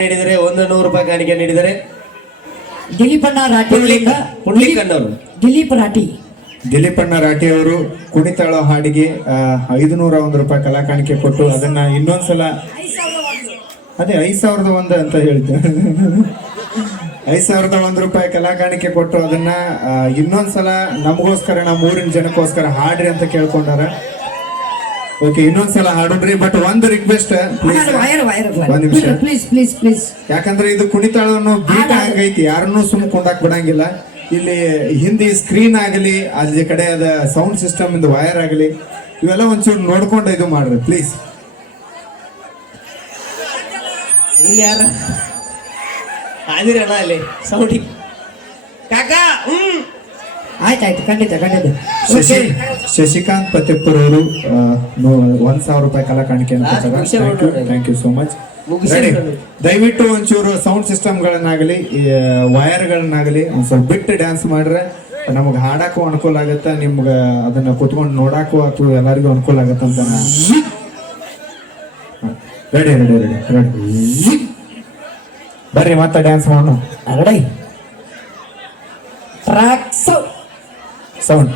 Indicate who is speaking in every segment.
Speaker 1: ನೀಡಿದರೆ ಒಂದು ನೂರು ರೂಪಾಯಿ ಕಾಣಿಕೆ ನೀಡಿದರೆ?
Speaker 2: ದಿಲೀಪಣ್ಣ ರಾಠಿಯಿಂದ
Speaker 1: ಪುಂಡ್ಲಿಕ್
Speaker 2: ಅವರಿಂದ
Speaker 1: ಪುಂಡ್ಲಿಕ್ ಅನ್ನೋರು
Speaker 2: ದಿಲೀಪ್ ರಾಠಿ.
Speaker 3: ದಿಲೀಪಣ್ಣ ರಾಠಿ ಅವರು ಕುಣಿತಾಳ ಹಾಡಿಗೆ ಐದು ನೂರ ಒಂದು ರೂಪಾಯಿ ಕಲಾ ಕಾಣಿಕೆ ಕೊಟ್ಟು ಅದನ್ನ ಇನ್ನೊಂದ್ಸಲ ಅದೇ ಐದ್ ಸಾವಿರದ ಒಂದು ಅಂತ ಹೇಳ್ತೇವೆ ಐದ್ ಸಾವಿರದ ಒಂದು ರೂಪಾಯಿ ಕಲಾ ಕಾಣಿಕೆ ಕೊಟ್ಟು ಅದನ್ನ ಇನ್ನೊಂದ್ಸಲ ನಮಗೋಸ್ಕರ ನಮ್ಮ ಊರಿನ ಜನಕ್ಕೋಸ್ಕರ ಹಾಡ್ರಿ ಅಂತ ಕೇಳ್ಕೊಂಡಾರ. ಓಕೆ ಇನ್ನೊಂದ್ಸಲ ಹಾಡುಡ್ರಿ ಬಟ್ ಒಂದು ರಿಕ್ವೆಸ್ಟ್ ಒಂದ್ ನಿಮಿಷ.
Speaker 2: ಪ್ಲೀಸ್ ಪ್ಲೀಸ್ ಪ್ಲೀಸ್
Speaker 3: ಯಾಕಂದ್ರೆ ಇದು ಕುಣಿತಾಳ ಬೀಟ ಹಂಗೈತಿ ಯಾರನ್ನೂ ಸುಮ್ ಕೊಂಡಾಕ್ ಬಿಡಂಗಿಲ್ಲ. ಇಲ್ಲಿ ಹಿಂದಿ ಸ್ಕ್ರೀನ್ ಆಗಲಿ ಅಲ್ಲಿ ಕಡೆ ಅದ ಸೌಂಡ್ ಸಿಸ್ಟಮ್ ಇಂದ ವೈರ್ ಆಗಲಿ ಇವೆಲ್ಲ ಒಂಚೂರು ನೋಡ್ಕೊಂಡು ಇದು ಮಾಡ್ರಿ ಪ್ಲೀಸ್
Speaker 1: ಇಲ್ಲಿ ಯಾರ? ಆದಿರಲ್ಲ ಅಲ್ಲಿ ಸೌಂಡಿ. ಕಾಕ ಹ್ಮ್.
Speaker 2: ಆಯ್ತಾಯ್ತು ಖಂಡಿತ ಖಂಡಿತ.
Speaker 3: ಶಶಿ ಶಶಿಕಾಂತ್ ಪತ್ತೆಪ್ಪರ್ ಅವರು ಒಂದ್ ಸಾವಿರ ರೂಪಾಯಿ ಕಲಾ ಕಾಣಿಕೆ ಥ್ಯಾಂಕ್ ಯು ಸೋ ಮಚ್. ದಯವಿಟ್ಟು ಒಂಚೂರು ಸೌಂಡ್ ಸಿಸ್ಟಮ್ಗಳನ್ನಾಗಲಿ ವಯರ್ಗಳನ್ನಾಗಲಿ ಒಂದ್ ಸ್ವಲ್ಪ ಬಿಟ್ಟು ಡ್ಯಾನ್ಸ್ ಮಾಡ್ರೆ ನಮಗೆ ಹಾಡಕ್ಕೂ ಅನುಕೂಲ ಆಗುತ್ತೆ ನಿಮ್ಗ ಅದನ್ನ ಕುತ್ಕೊಂಡು ನೋಡಕ್ಕೂ ಅಥವಾ ಎಲ್ಲರಿಗೂ ಅನುಕೂಲ ಆಗುತ್ತೆ ಅಂತ ರೆಡಿ ರೆಡಿ ರೆಡಿ ರೆಡಿ ಬರ್ರಿ ಮತ್ತೆ ಡ್ಯಾನ್ಸ್ ಮಾಡೋಣ.
Speaker 2: ರೆಡಿ
Speaker 3: ಸೌಂಡ್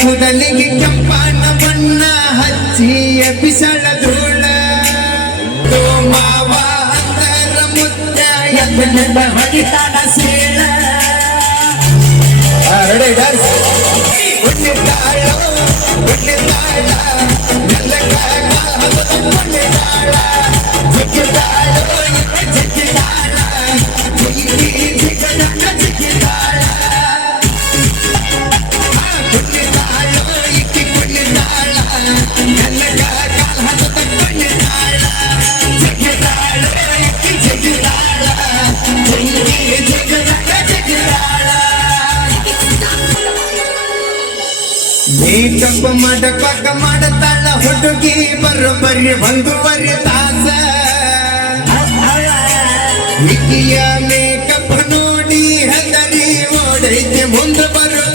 Speaker 4: ಕೂದಲಿಗೆ ಕೆಂಪನ ಬಣ್ಣ ಹಚ್ಚಿಯ ಬಿಸಳ ಧೂಳ. ಮಾವ ಅಂದರ ಮುತ್ತ ಎಬ್ಬನೆಲ್ಲ ಹೊಡಿತಾನ ಸೇಳ.
Speaker 3: ರೆಡಿ ಡ್ಯಾನ್ಸ್
Speaker 4: ಹುಟ್ಟಿದ್ದಾಳ ಹುಟ್ಟಿದ್ದಾಳ ಮೇಕಪ್ ಮಾಡ ತಾಳ ಹುಡುಗಿ ಬರೋಬ್ಬರಿ ಒಂದೂವರೆ ತಾಸ. ವಿಕಿಯ ಮೇಕಪ್ ನೋಡಿ ಹೆದರಿ ಓಡೈತೆ ಮುಂದೆ ಬರೋ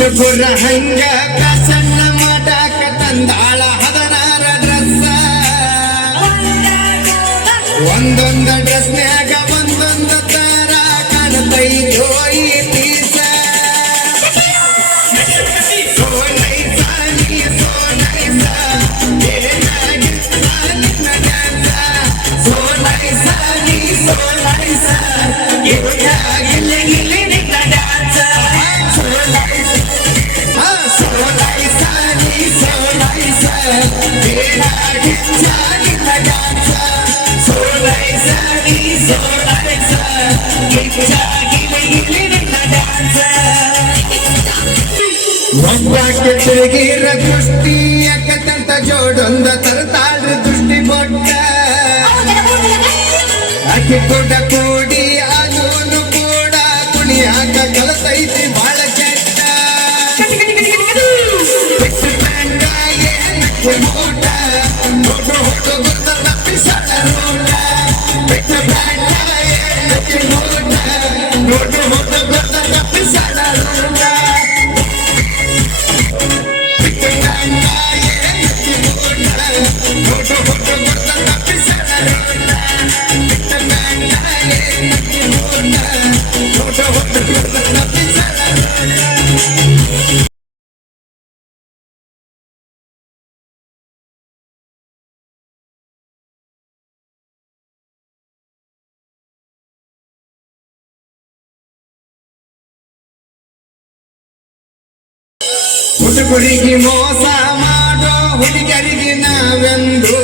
Speaker 4: ಹುಟ್ಟುಗುರ ಹಂಗ ಪ್ರಸನ್ನ ಮಾಡಾಕ ತಂದಾಳ ಹದನಾರ ಡ್ರೆಸ್. ಒಂದೊಂದ ಡ್ರೆಸ್ನ್ಯಾಗ ಒಂದೊಂದ ತರ ಕಾಣತೈತೋ ಈ ಪೀಸ. ಸೋ ನೈಸ, ನೀ ಸೋ ಒಬ್ಬಾಕೆ ತಿರುಗಿರ ದೃಷ್ಟಿ ಅಕ್ಕತಂತ ಜೋಡೊಂದ ತರತಾಳ್ರ ದೃಷ್ಟಿ ಬೊಟ್ಟ ಅಕ್ಕಿ ಕೊಡ ಕೂಡಿ ಅದೂನು ಕೂಡ ಕುಣಿಯಾಕ ಕಲಸೈತಿ ಬಾಳ ಕೆಟ್ಟ ಪ್ಯಾಂಟ ಏನಕ್ಕೆ ಮೂಟ ಹೊಟ್ಟು ಹೊಟ್ಟು ಗುರ್ತ ತಪ್ಪಿಸಲ ಹುಡುಗರಿಗೆ ಮೋಸ ಮಾಡೋ ಹುಡುಗರಿಗೆ ನಾವೆಂದು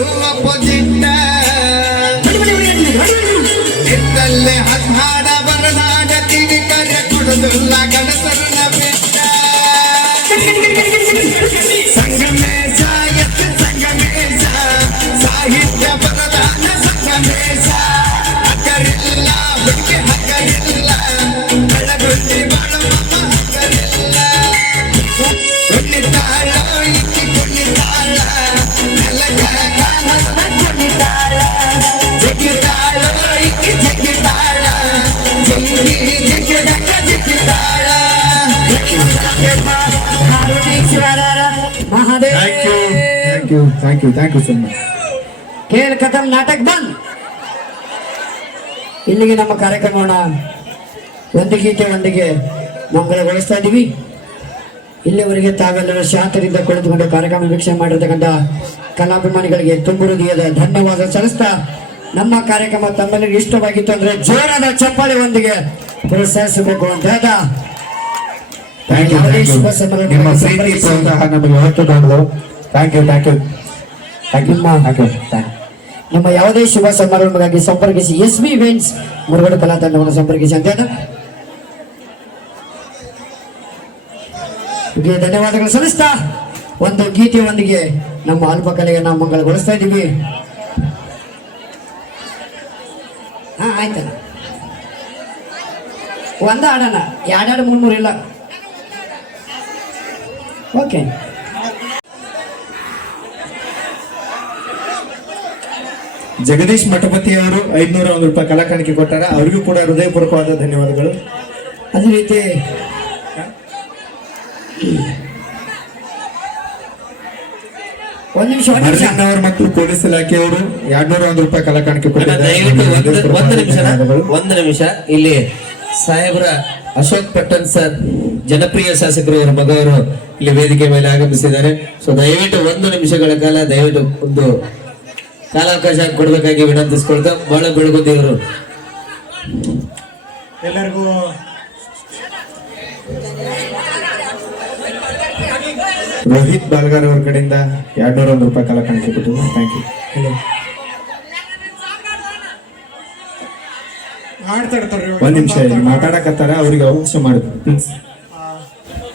Speaker 3: you thank you thank you so much
Speaker 2: Khel ಖತಮ್ ನಾಟಕ ಬಂದ್. ಇಲ್ಲಿಗೆ ನಮ್ಮ ಕಾರ್ಯಕ್ರಮವನ್ನು ಒಂದು ಗೀತೆ ಒಂದಿಗೆ ಮಂಗಳಗೊಳಿಸ್ತಾ ಇದ್ದೀವಿ ಇಲ್ಲಿವರೆಗೆ ತಾವೆಲ್ಲರೂ ಶಾಂತರಿಂದ ಕುಳಿತುಕೊಂಡು ಕಾರ್ಯಕ್ರಮ ವೀಕ್ಷಣೆ ಮಾಡಿರ್ತಕ್ಕಂಥ ಕಲಾಭಿಮಾನಿಗಳಿಗೆ ತುಂಬು ಹೃದಯದ ಧನ್ಯವಾದ ಸಲ್ಲಿಸ್ತಾ ನಮ್ಮ ಕಾರ್ಯಕ್ರಮ ತಮ್ಮೆಲ್ಲರಿಗೂ ಇಷ್ಟವಾಗಿತ್ತು ಅಂದ್ರೆ ಜೋರಾದ ಚಪ್ಪಾಳೆ ಒಂದಿಗೆ ಪ್ರೋತ್ಸಾಹಿಸಬೇಕು ಅಂತ ಹೇಳ್ದ
Speaker 3: ನಿಮ್ಮ ಪ್ರೀತಿ. ಪ್ರೋತ್ಸಾಹ ನಮಗೆ thank you thank you thank you thank you thank
Speaker 2: ನಿಮ್ಮ ಯಾವುದೇ ಶುಭ ಸಮಾರಂಭಕ್ಕಾಗಿ ಸಂಪರ್ಕಿಸಿ. S B events. ಮುರುಗಡೆ ಕಲಾ ತಂಡವನ್ನು ಸಂಪರ್ಕಿಸಿ ಅಂತ ಹೇಳ್ದ. ಧನ್ಯವಾದಗಳು ಸಲ್ಲಿಸ್ತಾ. ಒಂದು ಗೀತೆಯೊಂದಿಗೆ ನಮ್ಮ ಅಲ್ಪ ಕಲೆಗೆ ನಾವು ಮಂಗಳಗೊಳಿಸ್ತಾ ಇದ್ದೀವಿ. ಹಾ ಆಯ್ತಲ್ಲ ಒಂದ ಆಡೋಣ ಎರಡೆರಡು ಮೂರು ಮೂರು ಇಲ್ಲ. ಓಕೆ
Speaker 3: ಜಗದೀಶ್ ಮಠಪತಿ ಅವರು ಐದ್ನೂರ ಒಂದು ರೂಪಾಯಿ ಕಲಾಕಾಣಿಕೆ ಕೊಟ್ಟಾರ. ಅವರಿಗೂ ಕೂಡ ಹೃದಯಪೂರ್ವಕವಾದ ಧನ್ಯವಾದಗಳು.
Speaker 2: ಅದೇ ರೀತಿ ಒಂದ್ ನಿಮಿಷ
Speaker 3: ಹರ್ಷನ್ ಅವರ ಮತ್ತು ಪೊಲೀಸ್ ಇಲಾಖೆಯವರು ಎರಡ್ನೂರ ಒಂದು ರೂಪಾಯಿ ಕಲಾಕಾಣಿಕೆ
Speaker 1: ದಯವಿಟ್ಟು ಒಂದು ನಿಮಿಷ. ಒಂದು ನಿಮಿಷ ಇಲ್ಲಿ ಸಾಹೇಬ್ರ ಅಶೋಕ್ ಪಟ್ಟಣ್ ಸರ್ ಜನಪ್ರಿಯ ಶಾಸಕರು ಅವರ ಮಗವರು ಇಲ್ಲಿ ವೇದಿಕೆ ಮೇಲೆ ಆಗಮಿಸಿದ್ದಾರೆ. ಸೊ ದಯವಿಟ್ಟು ಒಂದು ನಿಮಿಷಗಳ ಕಾಲ ದಯವಿಟ್ಟು ಒಂದು ಕಾಲಾವಕಾಶ ಕೊಡಬೇಕಾಗಿ ವಿನಂತಿಸ್ಕೊಳ್ತಾ ಬಹಳ ಬೆಳಗುತ್ತಿದ್ರು
Speaker 5: ಎಲ್ಲರಿಗೂ
Speaker 3: ರೋಹಿತ್ ಬಾಲ್ಗಾರ್ ಅವ್ರ ಕಡೆಯಿಂದ ಎರಡ್ನೂರ ಒಂದು ರೂಪಾಯಿ ಕಾಲ ಕಾಣಿಕೆ ಕೊಟ್ಟಿದ್ದಾರೆ ಥ್ಯಾಂಕ್ ಯು ಒಂದ್ ನಿಮಿಷ ಮಾತಾಡಕತ್ತಾರ. ಅವ್ರಿಗೆ ಅವಕಾಶ ಮಾಡಿದ್ರು.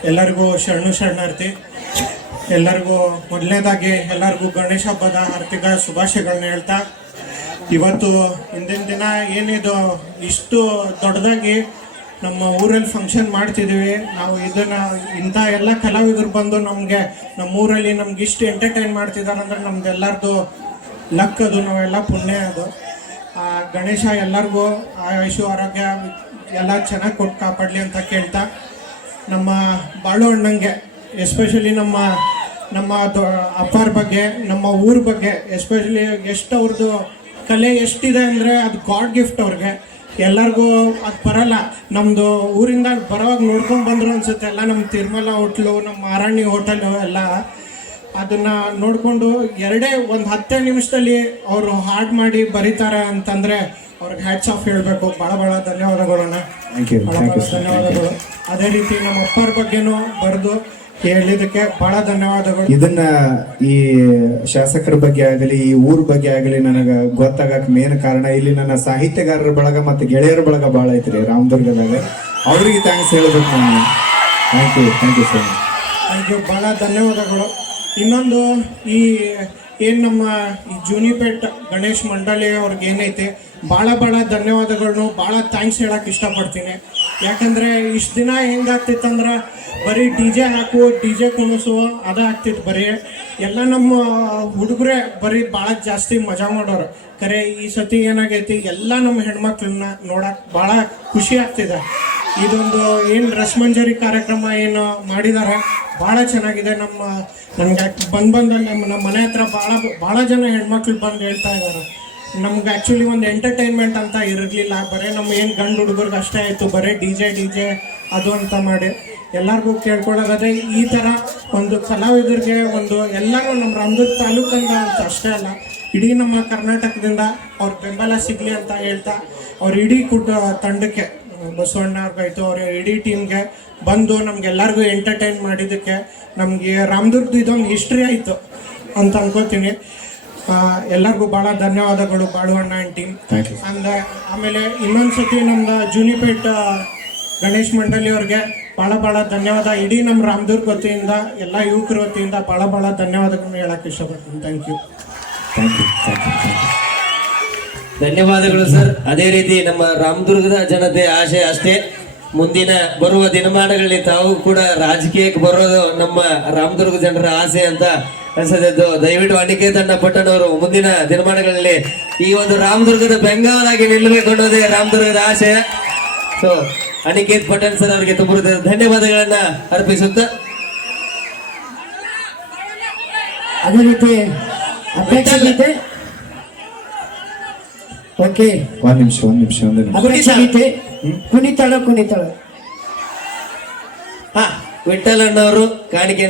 Speaker 5: ಎಲ್ಲರಿಗೂ ಶರಣು ಶರಣಾರ್ಥಿ. ಎಲ್ಲರಿಗೂ ಮೊದಲನೇದಾಗಿ ಎಲ್ಲರಿಗೂ ಗಣೇಶ ಹಬ್ಬದ ಆರ್ಥಿಕ ಶುಭಾಶಯಗಳನ್ನ ಹೇಳ್ತಾ ಇವತ್ತು ಹಿಂದಿನ ದಿನ ಏನಿದು ಇಷ್ಟು ದೊಡ್ಡದಾಗಿ ನಮ್ಮ ಊರಲ್ಲಿ ಫಂಕ್ಷನ್ ಮಾಡ್ತಿದ್ದೀವಿ. ನಾವು ಇದನ್ನ ಇಂಥ ಎಲ್ಲ ಕಲಾವಿದರು ಬಂದು ನಮಗೆ ನಮ್ಮ ಊರಲ್ಲಿ ನಮ್ಗೆ ಇಷ್ಟು ಎಂಟರ್ಟೈನ್ ಮಾಡ್ತಿದ್ದಾರೆ ಅಂದರೆ ನಮ್ದು ಲಕ್ ಅದು ನಾವೆಲ್ಲ ಪುಣ್ಯ ಅದು. ಆ, ಗಣೇಶ ಎಲ್ಲರಿಗೂ ಆಯುಷು ಆರೋಗ್ಯ ಎಲ್ಲ ಚೆನ್ನಾಗಿ ಕೊಟ್ಟು ಕಾಪಾಡಲಿ ಅಂತ ಕೇಳ್ತಾ ನಮ್ಮ ಬಾಳು ಅಣ್ಣಂಗೆ ಎಸ್ಪೆಷಲಿ ನಮ್ಮ ನಮ್ಮ ದೊ- ಅಪ್ಪಾರ ಬಗ್ಗೆ ನಮ್ಮ ಊರ ಬಗ್ಗೆ ಎಸ್ಪೆಷಲಿ ಎಷ್ಟು ಅವ್ರದ್ದು ಕಲೆ ಎಷ್ಟಿದೆ ಅಂದರೆ ಅದು ಗಾಡ್ ಗಿಫ್ಟ್ ಅವ್ರಿಗೆ. ಎಲ್ಲರಿಗೂ ಅದು ಬರಲ್ಲ. ನಮ್ಮದು ಊರಿಂದ ಬರೋವಾಗ ನೋಡ್ಕೊಂಡು ಬಂದರು ಅನ್ಸುತ್ತೆ. ಎಲ್ಲ ನಮ್ಮ ತಿರುಮಲ ಹೋಟ್ಲು ನಮ್ಮ ಮಾರಾಣಿ ಹೋಟೆಲು ಎಲ್ಲ. ಅದನ್ನು ನೋಡಿಕೊಂಡು ಎರಡೇ ಒಂದು ಹತ್ತೇ ನಿಮಿಷದಲ್ಲಿ ಅವರು ಹಾಡ್ ಮಾಡಿ ಬರೀತಾರೆ ಅಂತಂದರೆ ಅವ್ರಿಗೆ ಹ್ಯಾಟ್ಸ್ ಆಫ್ ಹೇಳಬೇಕು. ಭಾಳ ಭಾಳ ಧನ್ಯವಾದಗಳನ್ನ. ಭಾಳ ಭಾಳ ಧನ್ಯವಾದಗಳು. ಅದೇ ರೀತಿ ನಮ್ಮ ಅಪ್ಪರ ಬಗ್ಗೆನೂ ಬರೆದು ಹೇಳಿದ್ದಕ್ಕೆ ಬಹಳ ಧನ್ಯವಾದಗಳು.
Speaker 3: ಇದನ್ನ ಈ ಶಾಸಕರ ಬಗ್ಗೆ ಆಗಲಿ ಈ ಊರ್ ಬಗ್ಗೆ ಆಗಲಿ ನನಗ ಗೊತ್ತಾಗಕ್ ಮೇನ್ ಕಾರಣ ಇಲ್ಲಿ ನನ್ನ ಸಾಹಿತ್ಯಗಾರರ ಬಳಗ ಮತ್ತು ಗೆಳೆಯರ ಬಳಗ ಬಹಳ ಐತ್ರಿ ರಾಮದುರ್ಗದಾಗ. ಅವ್ರಿಗೆ ಥ್ಯಾಂಕ್ಸ್ ಹೇಳ್ಬೇಕು ನಾನು. Thank you thank you sir much
Speaker 5: thank you ಬಹಳ ಧನ್ಯವಾದಗಳು. ಇನ್ನೊಂದು ಈ ಏನು ನಮ್ಮ ಈ ಜೂನಿಪೇಟ್ ಗಣೇಶ್ ಮಂಡಳಿ ಅವ್ರಿಗೆ ಏನೈತೆ ಭಾಳ ಭಾಳ ಧನ್ಯವಾದಗಳನ್ನು ಭಾಳ ಥ್ಯಾಂಕ್ಸ್ ಹೇಳಕ್ಕೆ ಇಷ್ಟಪಡ್ತೀನಿ. ಯಾಕಂದರೆ ಇಷ್ಟು ದಿನ ಹೆಂಗಾಗ್ತಿತ್ತಂದ್ರೆ ಬರೀ ಡಿ ಜೆ ಹಾಕು ಡಿ ಜೆ ಕುಣಿಸು ಅದೇ ಆಗ್ತಿತ್ತು ಬರೀ. ಎಲ್ಲ ನಮ್ಮ ಹುಡುಗರೇ ಬರೀ ಭಾಳ ಜಾಸ್ತಿ ಮಜಾ ಮಾಡೋರು. ಖರೆ, ಈ ಸತಿ ಏನಾಗೈತಿ, ಎಲ್ಲ ನಮ್ಮ ಹೆಣ್ಮಕ್ಳನ್ನ ನೋಡಕ್ಕೆ ಭಾಳ ಖುಷಿ ಆಗ್ತಿದೆ. ಇದೊಂದು ಏನು ರಸಮಂಜರಿ ಕಾರ್ಯಕ್ರಮ ಏನು ಮಾಡಿದ್ದಾರೆ ಭಾಳ ಚೆನ್ನಾಗಿದೆ. ನಮ್ಮ ನಮ್ಗೆ ಬಂದು ಬಂದ ನಮ್ಮ ನಮ್ಮ ಮನೆ ಹತ್ರ ಭಾಳ ಭಾಳ ಜನ ಹೆಣ್ಮಕ್ಳು ಬಂದು ಹೇಳ್ತಾ ಇದ್ದಾರೆ ನಮ್ಗೆ ಆ್ಯಕ್ಚುಲಿ ಒಂದು ಎಂಟರ್ಟೈನ್ಮೆಂಟ್ ಅಂತ ಇರಲಿಲ್ಲ. ಬರೀ ನಮ್ಮ ಏನು ಗಂಡು ಹುಡುಗರಿಗೆ ಅಷ್ಟೇ ಆಯಿತು. ಬರೀ ಡಿ ಜೆ ಡಿ ಜೆ ಅದು ಅಂತ ಮಾಡಿ ಎಲ್ಲರಿಗೂ ಕೇಳ್ಕೊಳ್ಳೋದಾದ್ರೆ ಈ ಥರ ಒಂದು ಕಲಾವಿದರಿಗೆ ಒಂದು ಎಲ್ಲರೂ ನಮ್ಮ ರಾಮದುರ್ಗ ತಾಲೂಕಿಂದ ಅಂತ ಅಷ್ಟೇ ಅಲ್ಲ. ಇಡೀ ನಮ್ಮ ಕರ್ನಾಟಕದಿಂದ ಅವ್ರ ಬೆಂಬಲ ಸಿಗಲಿ ಅಂತ ಹೇಳ್ತಾ ಅವ್ರ ಇಡೀ ಕುಟ ತಂಡಕ್ಕೆ, ಬಸವಣ್ಣ ಅವ್ರಿಗಾಯ್ತು ಅವ್ರ ಇಡೀ ಟೀಮ್ಗೆ ಬಂದು ನಮ್ಗೆಲ್ಲರಿಗೂ ಎಂಟರ್ಟೈನ್ ಮಾಡಿದ್ದಕ್ಕೆ ನಮಗೆ ರಾಮದುರ್ಗದ ಇದೊಂದು ಹಿಸ್ಟ್ರಿ ಆಯಿತು ಅಂತ ಅನ್ಕೋತೀನಿ. ಎಲ್ಲರಿಗೂ ಭಾಳ ಧನ್ಯವಾದಗಳು ಬಾಳುವಣ್ಣ ಆ್ಯಂಡ್ ಟೀಮ್ ಅಂದ ಆಮೇಲೆ ಇನ್ನೊಂದು ಸತಿ ನಮ್ದು ಜೂನಿಪೇಟ್ ಗಣೇಶ್ ಮಂಡಳಿ ಅವ್ರಿಗೆ ಭಾಳ ಭಾಳ ಧನ್ಯವಾದ. ಇಡೀ ನಮ್ಮ ರಾಮದುರ್ಗ ವತಿಯಿಂದ ಎಲ್ಲ ಯುವಕರ ವತಿಯಿಂದ ಭಾಳ ಭಾಳ ಧನ್ಯವಾದಗಳನ್ನ ಹೇಳಕ್ಕೆ ಇಷ್ಟಪಡ್ತೀನಿ. ಥ್ಯಾಂಕ್ ಯು
Speaker 1: ಧನ್ಯವಾದಗಳು ಸರ್ ಅದೇ ರೀತಿ ನಮ್ಮ ರಾಮದುರ್ಗದ ಜನತೆ ಆಶೆ ಅಷ್ಟೇ. ಮುಂದಿನ ಬರುವ ದಿನಮಾನಗಳಲ್ಲಿ ತಾವು ಕೂಡ ರಾಜಕೀಯಕ್ಕೆ ಬರೋದು ನಮ್ಮ ರಾಮದುರ್ಗ ಜನರ ಆಸೆ ಅಂತ ಅನ್ಸದಿದ್ದು. ದಯವಿಟ್ಟು ಅನಿಕೇತಣ್ಣ ಪಟ್ಟಣವರು ಮುಂದಿನ ದಿನಮಾನಗಳಲ್ಲಿ ಈ ಒಂದು ರಾಮದುರ್ಗದ ಬೆಂಗಾವಲಾಗಿ ನಿಲ್ಲಬೇಕು ಅನ್ನೋದೇ ರಾಮದುರ್ಗದ ಆಶೆ ಸೊ ಅನಿಕೇತ್ ಪಟ್ಟಣ್ ಸರ್ ಅವರಿಗೆ ತುಂಬ ಧನ್ಯವಾದಗಳನ್ನ ಅರ್ಪಿಸುತ್ತಾ.
Speaker 2: ಅದೇ ರೀತಿ ಅಪೇಕ್ಷೆ ಗೀತೆ ಓಕೆ.
Speaker 3: ಒಂದ್ ನಿಮಿಷ ಒಂದ್ ನಿಮಿಷ ಒಂದ್ ನಿಮಿಷ.
Speaker 2: ಕುಣಿತಾಳ ಕುಣಿತಾಳ
Speaker 1: ಹಾ ವಿಠಲಣ್ಣವರು ಕಾಣಿಕೆ